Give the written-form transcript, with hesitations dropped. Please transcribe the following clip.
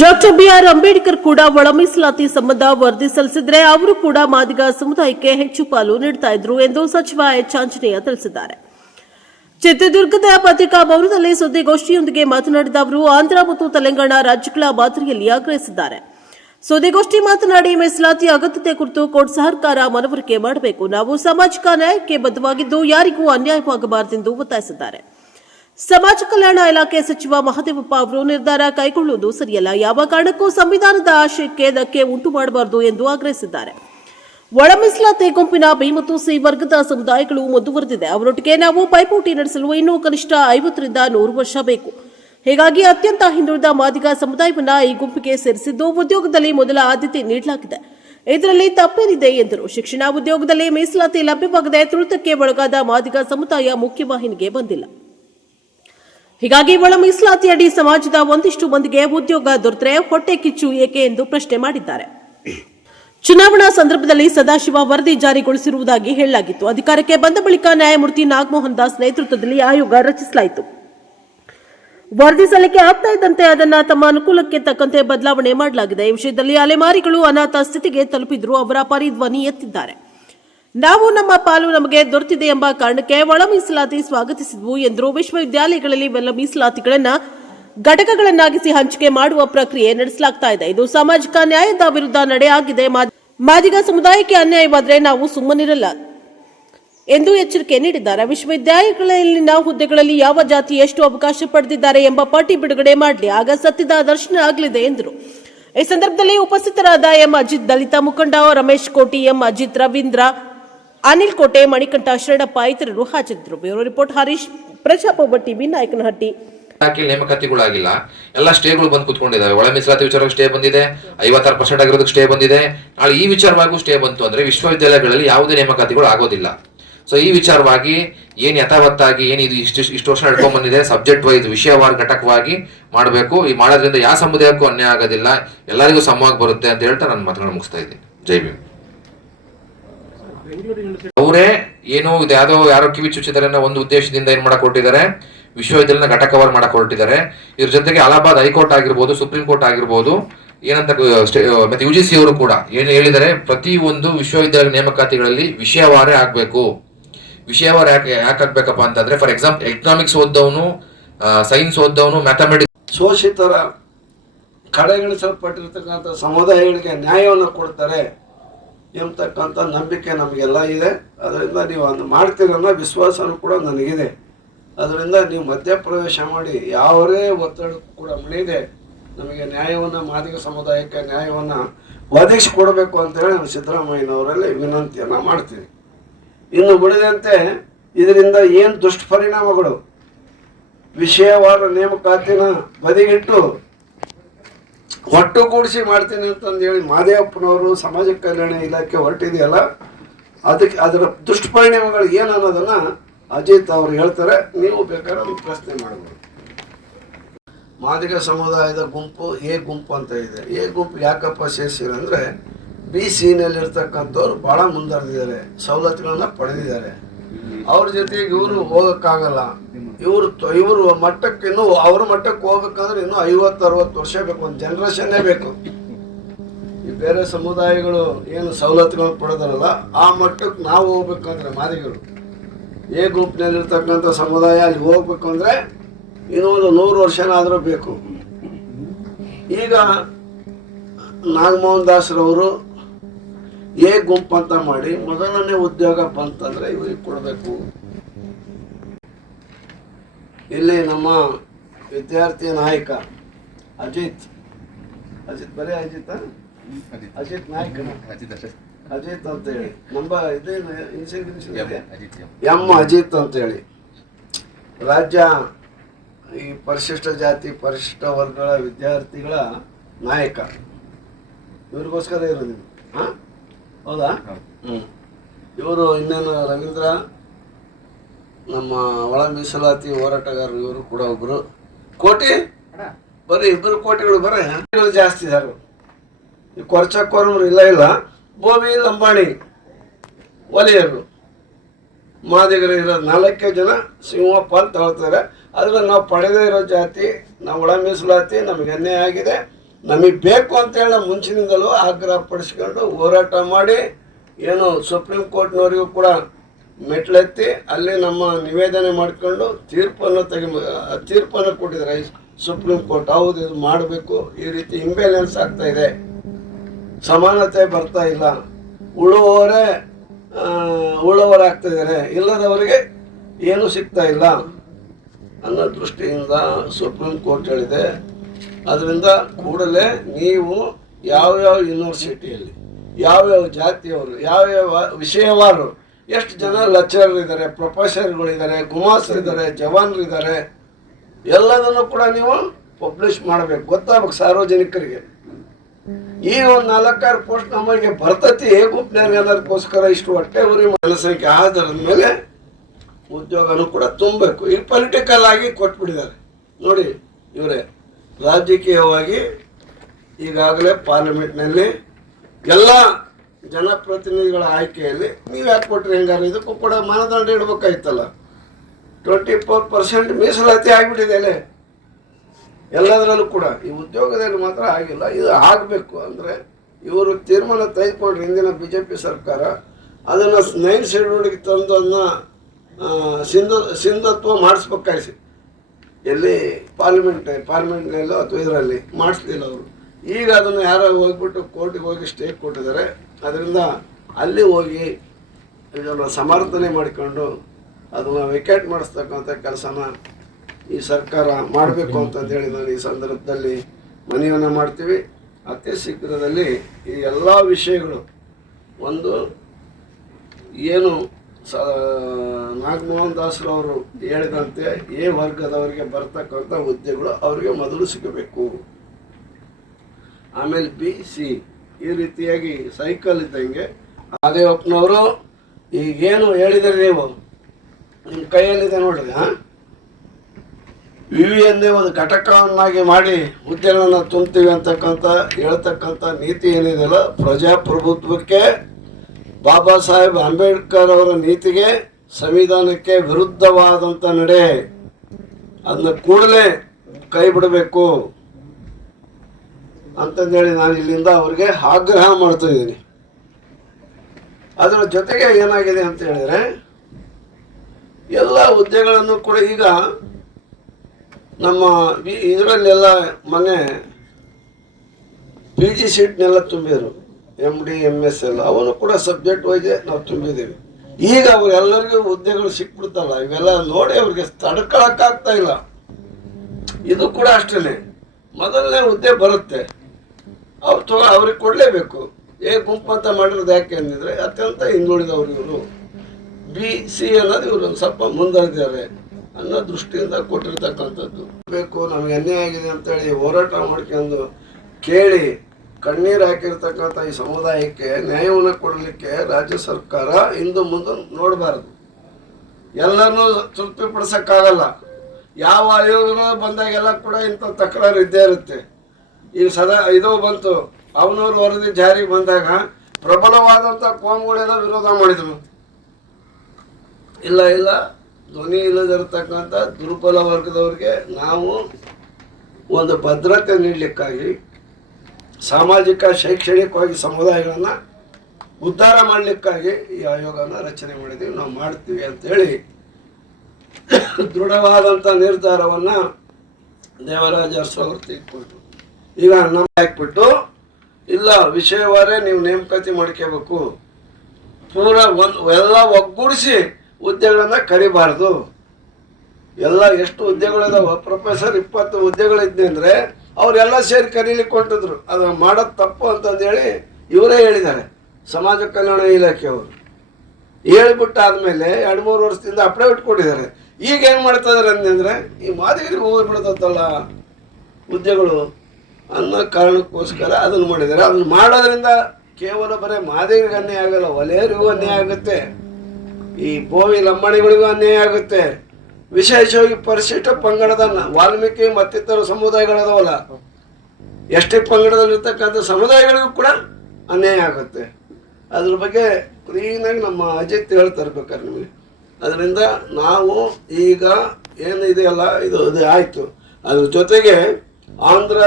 Doctor B R Ambedkar ಕೂಡ ಒಳ ಮೀಸಲಾತಿ ಸಂಬಂಧ ವರದಿ ಸಲ್ಲಿಸಿದ್ರೆ ಅವರು ಕೂಡ ಮಾದಿಗ ಸಮುದಾಯಕ್ಕೆ ಹೆಚ್ಚು ಪಾಲು ನೀಡುತ್ತಾ ಇದ್ರು ಎಂದು ಸಚಿವ ಎಚ್ ಆಂಜನೇಯ ತಿಳಿಸಿದ್ದಾರೆ. ಚಿತ್ರದುರ್ಗದ ಪತ್ರಿಕಾ ಭವನದಲ್ಲಿ ಸುದ್ದಿಗೋಷ್ಠಿಯೊಂದಿಗೆ ಮಾತನಾಡಿದ ಅವರು ಆಂಧ್ರ ಮತ್ತು ತೆಲಂಗಾಣ ರಾಜ್ಯಗಳ ಮಾದರಿಯಲ್ಲಿ ಆಗ್ರಹಿಸಿದ್ದಾರೆ. ಸುದ್ದಿಗೋಷ್ಠಿ ಮಾತನಾಡಿ ಮೀಸಲಾತಿ ಅಗತ್ಯತೆ ಕುರಿತು ಕೋರ್ಟ್ ಸರ್ಕಾರ ಮನವರಿಕೆ ಮಾಡಬೇಕು. ನಾವು ಸಾಮಾಜಿಕ ನ್ಯಾಯಕ್ಕೆ ಬದ್ಧವಾಗಿದ್ದು ಯಾರಿಗೂ ಅನ್ಯಾಯವಾಗಬಾರದೆಂದು ಒತ್ತಾಯಿಸಿದ್ದಾರೆ. ಸಮಾಜ ಕಲ್ಯಾಣ ಇಲಾಖೆ ಸಚಿವ ಮಹದೇವಪ್ಪ ಅವರು ನಿರ್ಧಾರ ಕೈಗೊಳ್ಳುವುದು ಸರಿಯಲ್ಲ, ಯಾವ ಕಾರಣಕ್ಕೂ ಸಂವಿಧಾನದ ಆಶಯಕ್ಕೆ ಧಕ್ಕೆ ಉಂಟು ಮಾಡಬಾರದು ಎಂದು ಆಗ್ರಹಿಸಿದ್ದಾರೆ. ಒಳ ಮೀಸಲಾತಿ ಗುಂಪಿನ ಬಿ ಮತ್ತು ಸಿ ವರ್ಗದ ಸಮುದಾಯಗಳು ಮುಂದುವರೆದಿದೆ. ಅವರೊಟ್ಟಿಗೆ ನಾವು ಪೈಪೋಟಿ ನಡೆಸಲು ಇನ್ನೂ ಕನಿಷ್ಠ 50 ರಿಂದ 100 ವರ್ಷ ಬೇಕು. ಹೀಗಾಗಿ ಅತ್ಯಂತ ಹಿಂದುಳಿದ ಮಾದಿಗ ಸಮುದಾಯವನ್ನ ಈ ಗುಂಪಿಗೆ ಸೇರಿಸಿದ್ದು ಉದ್ಯೋಗದಲ್ಲಿ ಮೊದಲ ಆದ್ಯತೆ ನೀಡಲಾಗಿದೆ. ಇದರಲ್ಲಿ ತಪ್ಪೇನಿದೆ ಎಂದರು. ಶಿಕ್ಷಣ ಉದ್ಯೋಗದಲ್ಲಿ ಮೀಸಲಾತಿ ಲಭ್ಯವಾಗದೆ ತುಳಿತಕ್ಕೆ ಒಳಗಾದ ಮಾದಿಗ ಸಮುದಾಯ ಮುಖ್ಯವಾಹಿನಿಗೆ ಬಂದಿಲ್ಲ. ಹೀಗಾಗಿ ಒಳ ಮೀಸಲಾತಿಯಡಿ ಸಮಾಜದ ಒಂದಿಷ್ಟು ಮಂದಿಗೆ ಉದ್ಯೋಗ ದೊರೆತರೆ ಹೊಟ್ಟೆ ಕಿಚ್ಚು ಏಕೆ ಎಂದು ಪ್ರಶ್ನೆ ಮಾಡಿದ್ದಾರೆ. ಚುನಾವಣಾ ಸಂದರ್ಭದಲ್ಲಿ ಸದಾಶಿವ ವರದಿ ಜಾರಿಗೊಳಿಸಿರುವುದಾಗಿ ಹೇಳಲಾಗಿತ್ತು. ಅಧಿಕಾರಕ್ಕೆ ಬಂದ ಬಳಿಕ ನ್ಯಾಯಮೂರ್ತಿ ನಾಗಮೋಹನ್ ದಾಸ್ ನೇತೃತ್ವದಲ್ಲಿ ಆಯೋಗ ರಚಿಸಲಾಯಿತು. ವರದಿ ಸಲ್ಲಿಕೆ ಆಗ್ತಾ ಇದ್ದಂತೆ ಅದನ್ನು ತಮ್ಮ ಅನುಕೂಲಕ್ಕೆ ತಕ್ಕಂತೆ ಬದಲಾವಣೆ ಮಾಡಲಾಗಿದೆ. ಈ ವಿಷಯದಲ್ಲಿ ಅಲೆಮಾರಿಗಳು ಅನಾಥ ಸ್ಥಿತಿಗೆ ತಲುಪಿದ್ರು ಅವರ ಪರಿಧ್ವನಿ ಎತ್ತಿದ್ದಾರೆ. ನಾವು ನಮ್ಮ ಪಾಲು ನಮಗೆ ದೊರೆತಿದೆ ಎಂಬ ಕಾರಣಕ್ಕೆ ಒಳ ಮೀಸಲಾತಿ ಸ್ವಾಗತಿಸಿದ್ವು ಎಂದರು. ವಿಶ್ವವಿದ್ಯಾಲಯಗಳಲ್ಲಿ ಒಳ ಮೀಸಲಾತಿಗಳನ್ನು ಘಟಕಗಳನ್ನಾಗಿಸಿ ಹಂಚಿಕೆ ಮಾಡುವ ಪ್ರಕ್ರಿಯೆ ನಡೆಸಲಾಗ್ತಾ ಇದೆ. ಇದು ಸಾಮಾಜಿಕ ನ್ಯಾಯದ ವಿರುದ್ಧ ನಡೆಯಾಗಿದೆ. ಮಾದಿಗ ಸಮುದಾಯಕ್ಕೆ ಅನ್ಯಾಯವಾದರೆ ನಾವು ಸುಮ್ಮನಿರಲ್ಲ ಎಂದು ಎಚ್ಚರಿಕೆ ನೀಡಿದ್ದಾರೆ. ವಿಶ್ವವಿದ್ಯಾಲಯಗಳಲ್ಲಿನ ಹುದ್ದೆಗಳಲ್ಲಿ ಯಾವ ಜಾತಿ ಎಷ್ಟು ಅವಕಾಶ ಪಡೆದಿದ್ದಾರೆ ಎಂಬ ಪಟ್ಟಿ ಬಿಡುಗಡೆ ಮಾಡಲಿ, ಆಗ ಸತ್ಯದ ದರ್ಶನ ಆಗಲಿದೆ ಎಂದರು. ಈ ಸಂದರ್ಭದಲ್ಲಿ ಉಪಸ್ಥಿತರಾದ ಎಂ ಅಜಿತ್, ದಲಿತ ಮುಖಂಡ ರಮೇಶ್ ಕೋಟಿ, ಎಂ ಅಜಿತ್, ರವೀಂದ್ರ, ಅನಿಲ್ ಕೋಟೆ, ಮಣಿಕಂಠ ಶರಣಪ್ಪ ಇತರರು ಹಾಜರಿದ್ದರು. Bureau report Harish, Prajaprabhu TV, Nayakanahatti. ನೇಮಕಾತಿಗಳಾಗಿಲ್ಲ, ಎಲ್ಲ ಸ್ಟೇಗಳು ಬಂದು ಕುತ್ಕೊಂಡಿದ್ದಾವೆ. ಒಳ ಮೀಸಲಾತಿ ವಿಚಾರವಾಗಿ ಸ್ಟೇ ಬಂದಿದೆ, 56% ಆಗಿರೋದಕ್ಕೆ ಸ್ಟೇ ಬಂದಿದೆ. ನಾಳೆ ಈ ವಿಚಾರವಾಗೂ ಸ್ಟೇ ಬಂತು ಅಂದ್ರೆ ವಿಶ್ವವಿದ್ಯಾಲಯಗಳಲ್ಲಿ ಯಾವುದೇ ನೇಮಕಾತಿಗಳು ಆಗೋದಿಲ್ಲ. ಸೊ ಈ ವಿಚಾರವಾಗಿ ಏನ್ ಯಥಾವತ್ತಾಗಿ ಏನು ಇದು ಇಷ್ಟು ವರ್ಷ ನಡ್ಕೊಂಡ್ ಬಂದಿದೆ, ಸಬ್ಜೆಕ್ಟ್ ವೈಸ್ ವಿಷಯವಾರ ಘಟಕವಾಗಿ ಮಾಡಬೇಕು. ಈ ಮಾಡೋದ್ರಿಂದ ಯಾವ ಸಮುದಾಯಕ್ಕೂ ಅನ್ಯಾಯ ಆಗೋದಿಲ್ಲ, ಎಲ್ಲರಿಗೂ ಸಮವಾಗಿ ಬರುತ್ತೆ ಅಂತ ಹೇಳ್ತಾ ನಾನು ಮಾತುಗಳನ್ನು ಮುಗಿಸ್ತಾ ಇದ್ದೀನಿ. ಜೈ ಭೀಮ್. ಅವರೇ ಏನು ಯಾರೋ ಕಿವಿ ಚುಚ್ಚಿದ್ದಾರೆ ಅನ್ನೋ ಒಂದು ಉದ್ದೇಶದಿಂದ ಏನ್ ಮಾಡಕ್ ಹೊರಟಿದ್ದಾರೆ, ವಿಶ್ವವಿದ್ಯಾಲಯನ ಘಟಕವಾರು ಮಾಡಕ್ ಹೊರಟಿದ್ದಾರೆ. ಇದ್ರ ಜೊತೆಗೆ ಅಲಹಾಬಾದ್ ಹೈಕೋರ್ಟ್ ಆಗಿರ್ಬೋದು, ಸುಪ್ರೀಂ ಕೋರ್ಟ್ ಆಗಿರ್ಬೋದು, ಏನಂತ ಮತ್ತೆ UGC ಅವರು ಕೂಡ ಏನು ಹೇಳಿದ್ದಾರೆ, ಪ್ರತಿ ಒಂದು ವಿಶ್ವವಿದ್ಯಾಲಯ ನೇಮಕಾತಿಗಳಲ್ಲಿ ವಿಷಯವಾರೇ ಆಗ್ಬೇಕು. ವಿಷಯವಾರ ಯಾಕಾಗ್ಬೇಕಪ್ಪ ಅಂತಂದ್ರೆ, ಫಾರ್ ಎಕ್ಸಾಂಪಲ್ ಎಕನಾಮಿಕ್ಸ್ ಓದ್ದವನು, ಸೈನ್ಸ್ ಓದ್ದವನು, ಮ್ಯಾಥಮೆಟಿಕ್ಸ್ ಶೋಷಿತರ ಕಡೆಗಣಿಸಲ್ಪಟ್ಟಿರ್ತಕ್ಕಂಥ ಸಮುದಾಯಗಳಿಗೆ ನ್ಯಾಯವನ್ನು ಕೊಡ್ತಾರೆ ಎಂಬತಕ್ಕಂಥ ನಂಬಿಕೆ ನಮಗೆಲ್ಲ ಇದೆ. ಅದರಿಂದ ನೀವು ಅದನ್ನು ಮಾಡ್ತೀರನ್ನೋ ವಿಶ್ವಾಸನೂ ಕೂಡ ನನಗಿದೆ. ಅದರಿಂದ ನೀವು ಮಧ್ಯಪ್ರವೇಶ ಮಾಡಿ ಯಾವರೇ ಒತ್ತಡ ಕೂಡ ಮಣಿದೆ ನಮಗೆ ನ್ಯಾಯವನ್ನು, ಮಾದಿಗ ಸಮುದಾಯಕ್ಕೆ ನ್ಯಾಯವನ್ನು ಒದಗಿಸಿಕೊಡಬೇಕು ಅಂತೇಳಿ ನಾನು ಸಿದ್ದರಾಮಯ್ಯನವರಲ್ಲಿ ವಿನಂತಿಯನ್ನು ಮಾಡ್ತೀನಿ. ಇನ್ನು ಉಳಿದಂತೆ ಇದರಿಂದ ಏನು ದುಷ್ಪರಿಣಾಮಗಳು, ವಿಷಯವಾರ ನೇಮಕಾತಿನ ಬದಿಗಿಟ್ಟು ಒಟ್ಟುಗೂಡಿಸಿ ಮಾಡ್ತೀನಿ ಅಂತಂದೇಳಿ ಮಾದೇವಪ್ಪನವರು ಸಮಾಜ ಕಲ್ಯಾಣ ಇಲಾಖೆ ಹೊರಟಿದೆಯಲ್ಲ, ಅದರ ದುಷ್ಪರಿಣಾಮಗಳು ಏನು ಅನ್ನೋದನ್ನು ಅಜಿತ್ ಅವರು ಹೇಳ್ತಾರೆ. ನೀವು ಬೇಕಾದ್ರೆ ಒಂದು ಪ್ರಶ್ನೆ ಮಾಡಬಹುದು. ಮಾದಿಗ ಸಮುದಾಯದ ಗುಂಪು ಎ ಗುಂಪು ಅಂತ ಇದೆ. ಎ ಗುಂಪು ಯಾಕಪ್ಪ ಸೇರಿಸಿರಂದ್ರೆ BC-ನಲ್ಲಿರ್ತಕ್ಕಂಥವ್ರು ಭಾಳ ಮುಂದುವರೆದಿದ್ದಾರೆ, ಸವಲತ್ತುಗಳನ್ನ ಪಡೆದಿದ್ದಾರೆ. ಅವ್ರ ಜೊತೆಗೆ ಇವರು ಹೋಗೋಕ್ಕಾಗಲ್ಲ. ಇವರು ಮಟ್ಟಕ್ಕೆ ಇನ್ನೂ ಅವ್ರ ಮಟ್ಟಕ್ಕೆ ಹೋಗ್ಬೇಕಂದ್ರೆ ಇನ್ನೂ 50-60 ವರ್ಷ ಬೇಕು, ಒಂದು ಜನ್ರೇಷನ್ನೇ ಬೇಕು. ಈ ಬೇರೆ ಸಮುದಾಯಗಳು ಏನು ಸವಲತ್ತುಗಳು ಪಡೆದಾರಲ್ಲ ಆ ಮಟ್ಟಕ್ಕೆ ನಾವು ಹೋಗ್ಬೇಕಂದ್ರೆ ಮಾದಿಗರು ಎ ಗುಂಪಿನಲ್ಲಿರ್ತಕ್ಕಂಥ ಸಮುದಾಯ ಅಲ್ಲಿ ಹೋಗ್ಬೇಕು ಅಂದರೆ ಇನ್ನೂ ಒಂದು 100 ವರ್ಷನಾದರೂ ಬೇಕು. ಈಗ ನಾಗಮೋಹನ್ ದಾಸ್ರವರು ಎ ಗುಂಪು ಅಂತ ಮಾಡಿ ಮೊದಲನೇ ಉದ್ಯೋಗ ಬಂತಂದ್ರೆ ಇವರಿಗೆ ಕೊಡಬೇಕು. ಇಲ್ಲಿ ನಮ್ಮ ವಿದ್ಯಾರ್ಥಿ ನಾಯಕ ಅಜಿತ್ ಬರೀ ಅಜಿತ್ ನಾಯಕ ಅಜಿತ್ ಅಂತ ಹೇಳಿ ನಮ್ಮ ಎಂ ಅಜಿತ್ ಅಂತ ಹೇಳಿ ರಾಜ್ಯ ಈ ಪರಿಶಿಷ್ಟ ಜಾತಿ ಪರಿಶಿಷ್ಟ ವರ್ಗಗಳ ವಿದ್ಯಾರ್ಥಿಗಳ ನಾಯಕ. ಇವ್ರಿಗೋಸ್ಕರ ಇರೋದು ಹೌದಾ? ಇವರು ಇನ್ನೇನು ರವೀಂದ್ರ, ನಮ್ಮ ಒಳ ಮೀಸಲಾತಿ ಹೋರಾಟಗಾರರು, ಇವರು ಕೂಡ ಒಬ್ಬರು. ಕೋಟಿ ಬರೀ 2 ಕೋಟಿಗಳು ಬರೀ ಜಾಸ್ತಿ ಇದ್ದಾರೆ. ಈ ಕೊರ್ಚಕ್ಕೋರ್ಮರು ಇಲ್ಲ ಬೋವಿ ಲಂಬಾಣಿ ವಲಯರು ಮಾದಿಗರು ಇರೋದು 4 ಜನ ಸಿಂಹಪ್ಪ ಅಂತ ಹೇಳ್ತಾರೆ. ಅದ್ರಲ್ಲಿ ನಾವು ಪಡೆದೇ ಇರೋ ಜಾತಿ, ನಾವು ಒಳ ಮೀಸಲಾತಿ ನಮಗೆ ಅನ್ಯಾಯ ಆಗಿದೆ, ನಮಗೆ ಬೇಕು ಅಂತೇಳಿ ಮುಂಚಿನಿಂದಲೂ ಆಗ್ರಹ ಪಡಿಸ್ಕೊಂಡು ಹೋರಾಟ ಮಾಡಿ ಏನು ಸುಪ್ರೀಂ ಕೋರ್ಟ್ನವರಿಗೂ ಕೂಡ ಮೆಟ್ಲೆತ್ತಿ ಅಲ್ಲಿ ನಮ್ಮ ನಿವೇದನೆ ಮಾಡಿಕೊಂಡು ತೀರ್ಪನ್ನು ಕೊಟ್ಟಿದ್ದಾರೆ ಸುಪ್ರೀಂ ಕೋರ್ಟ್. ಹೌದು, ಇದು ಮಾಡಬೇಕು, ಈ ರೀತಿ ಇಂಬ್ಯಾಲೆನ್ಸ್ ಆಗ್ತಾ ಇದೆ, ಸಮಾನತೆ ಬರ್ತಾ ಇಲ್ಲ, ಉಳುವವರಾಗ್ತಾ ಇದ್ದಾರೆ, ಇಲ್ಲದವರಿಗೆ ಏನೂ ಸಿಗ್ತಾ ಇಲ್ಲ ಅನ್ನೋ ದೃಷ್ಟಿಯಿಂದ ಸುಪ್ರೀಂ ಕೋರ್ಟ್ ಹೇಳಿದೆ. ಅದರಿಂದ ಕೂಡಲೇ ನೀವು ಯಾವ್ಯಾವ ಯೂನಿವರ್ಸಿಟಿಯಲ್ಲಿ ಯಾವ್ಯಾವ ಜಾತಿಯವರು, ಯಾವ್ಯಾವ ವಿಷಯವಾರು, ಎಷ್ಟು ಜನ ಲೆಕ್ಚರರ್ ಇದ್ದಾರೆ, ಪ್ರೊಫೆಸರ್ಗಳಿದ್ದಾರೆ, ಗುಮಾಸ್ತರಿದ್ದಾರೆ, ಜವಾನರಿದ್ದಾರೆ, ಎಲ್ಲದನ್ನು ಕೂಡ ನೀವು ಪಬ್ಲಿಷ್ ಮಾಡಬೇಕು, ಗೊತ್ತಾಗಬೇಕು ಸಾರ್ವಜನಿಕರಿಗೆ. ಈ ಒಂದು 4-6 ಪೋಸ್ಟ್ ನಮಗೆ ಬರ್ತತಿ ಗುಂಪಿನವ್ರಿಗೆ ಅನ್ನೋದಕ್ಕೋಸ್ಕರ ಇಷ್ಟು ಹೊಟ್ಟೆ ಉರಿ ಜನಸಂಖ್ಯೆ ಆಧಾರದ ಮೇಲೆ ಉದ್ಯೋಗನೂ ಕೂಡ ತುಂಬಬೇಕು. ಈಗ ಪೊಲಿಟಿಕಲ್ ಆಗಿ ಕೊಟ್ಬಿಟ್ಟಿದ್ದಾರೆ ನೋಡಿ ಇವರೇ. ರಾಜಕೀಯವಾಗಿ ಈಗಾಗಲೇ ಪಾರ್ಲಿಮೆಂಟ್ನಲ್ಲಿ ಎಲ್ಲ ಜನಪ್ರತಿನಿಧಿಗಳ ಆಯ್ಕೆಯಲ್ಲಿ ನೀವು ಯಾಕೆ ಕೊಟ್ರಿ? ಹೆಂಗಾರು ಇದಕ್ಕೂ ಕೂಡ ಮಾನದಂಡ ಇಡಬೇಕಾಯ್ತಲ್ಲ. 24% ಮೀಸಲಾತಿ ಆಗಿಬಿಟ್ಟಿದೆ ಅಲ್ಲೇ ಎಲ್ಲದರಲ್ಲೂ ಕೂಡ. ಈ ಉದ್ಯೋಗದಲ್ಲಿ ಮಾತ್ರ ಆಗಿಲ್ಲ. ಇದು ಆಗಬೇಕು ಅಂದರೆ ಇವರು ತೀರ್ಮಾನ ತೆಗೆದುಕೊಂಡ್ರೆ ಹಿಂದಿನ BJP ಸರ್ಕಾರ ಅದನ್ನು 9 ಶೆಡ್ಯೂಲ್ಗೆ ತಂದು ಅದನ್ನ ಸಿಂಧುತ್ವ ಮಾಡಿಸ್ಬೇಕಾಯ್ತು. ಎಲ್ಲಿ ಪಾರ್ಲಿಮೆಂಟ್ನಲ್ಲೋ ಅಥವಾ ಇದರಲ್ಲಿ ಮಾಡಿಸ್ಲಿಲ್ಲ ಅವರು. ಈಗ ಅದನ್ನು ಯಾರೋ ಹೋಗ್ಬಿಟ್ಟು ಕೋರ್ಟಿಗೆ ಹೋಗಿ ಸ್ಟೇ ಕೊಟ್ಟಿದ್ದಾರೆ. ಅದರಿಂದ ಅಲ್ಲಿ ಹೋಗಿ ಇದನ್ನು ಸಮರ್ಥನೆ ಮಾಡಿಕೊಂಡು ಅದನ್ನು ವೆಕೇಟ್ ಮಾಡಿಸ್ತಕ್ಕಂಥ ಕೆಲಸನ ಈ ಸರ್ಕಾರ ಮಾಡಬೇಕು ಅಂತಂದೇಳಿ ನಾನು ಈ ಸಂದರ್ಭದಲ್ಲಿ ಮನವಿಯನ್ನು ಮಾಡ್ತೀವಿ. ಅತಿ ಶೀಘ್ರದಲ್ಲಿ ಈ ಎಲ್ಲ ವಿಷಯಗಳು ಒಂದು ಏನು ನಾಗಮೋಹನ್ ದಾಸರವರು ಹೇಳಿದಂತೆ ಎ ವರ್ಗದವರಿಗೆ ಬರ್ತಕ್ಕಂಥ ಹುದ್ದೆಗಳು ಅವರಿಗೆ ಮೊದಲು ಸಿಗಬೇಕು. ಆಮೇಲೆ B, C ಈ ರೀತಿಯಾಗಿ ಸೈಕಲ್ ಇದ್ದಂಗೆ ಮಹದೇವಪ್ಪನವರು ಈಗೇನು ಹೇಳಿದರೆ ನೀವು ನಿಮ್ಮ ಕೈಯಲ್ಲಿದೆ ನೋಡ್ರಿ, ವಿವಿಯನ್ನೇ ಒಂದು ಘಟಕವನ್ನಾಗಿ ಮಾಡಿ ಹುದ್ದೆಗಳನ್ನು ತುಂಬ್ತೀವಿ ಅಂತಕ್ಕಂಥ ಹೇಳ್ತಕ್ಕಂಥ ನೀತಿ ಏನಿದೆಯಲ್ಲ, ಪ್ರಜಾಪ್ರಭುತ್ವಕ್ಕೆ, ಬಾಬಾ ಸಾಹೇಬ್ ಅಂಬೇಡ್ಕರ್ ಅವರ ನೀತಿಗೆ, ಸಂವಿಧಾನಕ್ಕೆ ವಿರುದ್ಧವಾದಂಥ ನಡೆ, ಅದನ್ನ ಕೂಡಲೇ ಕೈ ಬಿಡಬೇಕು ಅಂತಂದೇಳಿ ನಾನು ಇಲ್ಲಿಂದ ಅವ್ರಿಗೆ ಆಗ್ರಹ ಮಾಡ್ತಾ ಇದ್ದೀನಿ. ಅದರ ಜೊತೆಗೆ ಏನಾಗಿದೆ ಅಂತ ಹೇಳಿದ್ರೆ ಎಲ್ಲ ಹುದ್ದೆಗಳನ್ನು ಕೂಡ ಈಗ ನಮ್ಮ ಇದರಲ್ಲೆಲ್ಲ ಮೊನ್ನೆ PG ಸೀಟ್ನೆಲ್ಲ ತುಂಬಿದರು, MD MS ಎಲ್ಲ ಅವನು ಕೂಡ ಸಬ್ಜೆಕ್ಟ್ ವೈಸೇ ನಾವು ತುಂಬಿದ್ದೀವಿ. ಈಗ ಅವರೆಲ್ಲರಿಗೂ ಹುದ್ದೆಗಳು ಸಿಕ್ಬಿಡ್ತಲ್ಲ, ಇವೆಲ್ಲ ನೋಡಿ ಅವ್ರಿಗೆ ತಡ್ಕೊಳಕ್ಕಾಗ್ತಾ ಇಲ್ಲ. ಇದು ಕೂಡ ಅಷ್ಟೇ, ಮೊದಲನೇ ಹುದ್ದೆ ಬರುತ್ತೆ ಅವ್ರಿಗೆ ಕೊಡಲೇಬೇಕು. ಗುಂಪು ಅಂತ ಮಾಡಿರೋದು ಯಾಕೆ ಅಂದಿದ್ರೆ ಅತ್ಯಂತ ಹಿಂದುಳಿದವರು ಇವರು. B, C ಅನ್ನೋದು ಇವರು ಒಂದು ಸ್ವಲ್ಪ ಮುಂದುವರೆದಿದ್ದಾರೆ ಅನ್ನೋ ದೃಷ್ಟಿಯಿಂದ ಕೊಟ್ಟಿರ್ತಕ್ಕಂಥದ್ದು. ಬೇಕು ನಮಗೆ ಅನ್ಯಾಯ ಆಗಿದೆ ಅಂತೇಳಿ ಹೋರಾಟ ಮಾಡ್ಕೊಂಡು ಕೇಳಿ ಕಣ್ಣೀರು ಹಾಕಿರ್ತಕ್ಕಂಥ ಈ ಸಮುದಾಯಕ್ಕೆ ನ್ಯಾಯವನ್ನು ಕೊಡಲಿಕ್ಕೆ ರಾಜ್ಯ ಸರ್ಕಾರ ಹಿಂದೆ ಮುಂದೆ ನೋಡಬಾರ್ದು. ಎಲ್ಲರನ್ನೂ ತೃಪ್ತಿಪಡಿಸೋಕ್ಕಾಗಲ್ಲ. ಯಾವ ಆಯೋಗ ಬಂದಾಗೆಲ್ಲ ಕೂಡ ಇಂಥ ತಕರಾರು ಇದ್ದೇ ಇರುತ್ತೆ. ಈಗ ಇದು ಬಂತು, ಅವನವ್ರ ವರದಿ ಜಾರಿಗೆ ಬಂದಾಗ ಪ್ರಬಲವಾದಂಥ ಕೋಮುಗಳೆಲ್ಲ ವಿರೋಧ ಮಾಡಿದರು. ಇಲ್ಲ ಧ್ವನಿ ಇಲ್ಲದಿರತಕ್ಕಂಥ ದುರ್ಬಲ ವರ್ಗದವ್ರಿಗೆ ನಾವು ಒಂದು ಭದ್ರತೆ ನೀಡಲಿಕ್ಕಾಗಿ ಸಾಮಾಜಿಕ ಶೈಕ್ಷಣಿಕವಾಗಿ ಸಮುದಾಯಗಳನ್ನು ಉದ್ಧಾರ ಮಾಡಲಿಕ್ಕಾಗಿ ಈ ಆಯೋಗನ ರಚನೆ ಮಾಡಿದ್ದೀವಿ, ನಾವು ಮಾಡ್ತೀವಿ ಅಂತೇಳಿ ದೃಢವಾದಂಥ ನಿರ್ಧಾರವನ್ನು ದೇವರಾಜ ಅರಸು ಅವರು ತೆಗೆದುಕೊಂಡ್ರು. ಈಗ ನಮ್ಮ ಹಾಕ್ಬಿಟ್ಟು ಇಲ್ಲ ವಿಷಯವಾರೇ ನೀವು ನೇಮಕಾತಿ ಮಾಡ್ಕೋಬೇಕು, ಪೂರ ಎಲ್ಲ ಒಗ್ಗೂಡಿಸಿ ಹುದ್ದೆಗಳನ್ನು ಕರಿಬಾರ್ದು. ಎಲ್ಲ ಎಷ್ಟು ಹುದ್ದೆಗಳಿದಾವ, ಪ್ರೊಫೆಸರ್ 20 ಹುದ್ದೆಗಳಿದ್ದೆ ಅಂದರೆ ಅವರೆಲ್ಲ ಸೇರಿ ಕರೀಲಿಕ್ಕೆ ಹೊಂಟಿದ್ರು. ಅದು ಮಾಡೋದು ತಪ್ಪು ಅಂತಂದೇಳಿ ಇವರೇ ಹೇಳಿದ್ದಾರೆ, ಸಮಾಜ ಕಲ್ಯಾಣ ಇಲಾಖೆಯವರು ಹೇಳಿಬಿಟ್ಟಾದ್ಮೇಲೆ 2-3 ವರ್ಷದಿಂದ ಅಪ್ಡೇ ಇಟ್ಕೊಂಡಿದ್ದಾರೆ. ಈಗ ಏನು ಮಾಡ್ತಾ ಇದಾರೆ ಅಂತಂದರೆ ಈ ಮಾದಿಗರಿಗೆ ಹೋಗ್ಬಿಡ್ತಲ್ಲ ಹುದ್ದೆಗಳು ಅನ್ನೋ ಕಾರಣಕ್ಕೋಸ್ಕರ ಅದನ್ನು ಮಾಡಿದ್ದಾರೆ. ಅದನ್ನು ಮಾಡೋದ್ರಿಂದ ಕೇವಲ ಬರೀ ಮಾದಿಗರಿಗೆ ಅನ್ಯಾಯ ಆಗಲ್ಲ, ವಲಯರಿಗೂ ಅನ್ಯಾಯ ಆಗುತ್ತೆ, ಈ ಬೋವಿ ಲಂಬಾಣಿಗಳಿಗೂ ಅನ್ಯಾಯ ಆಗುತ್ತೆ. ವಿಶೇಷವಾಗಿ ಪರಿಶಿಷ್ಟ ಪಂಗಡದ ವಾಲ್ಮೀಕಿ ಮತ್ತಿತರ ಸಮುದಾಯಗಳದವಲ್ಲ, ST ಪಂಗಡದಲ್ಲಿರ್ತಕ್ಕಂಥ ಸಮುದಾಯಗಳಿಗೂ ಕೂಡ ಅನ್ಯಾಯ ಆಗುತ್ತೆ. ಅದ್ರ ಬಗ್ಗೆ ಕ್ಲೀನಾಗಿ ನಮ್ಮ ಅಜಿತ್ ಹೇಳ್ತಾ ಇರ್ಬೇಕಾದ್ರೆ ನಿಮಗೆ. ಅದರಿಂದ ನಾವು ಈಗ ಏನಿದೆಯಲ್ಲ ಇದು ಆಯಿತು. ಅದ್ರ ಜೊತೆಗೆ ಆಂಧ್ರ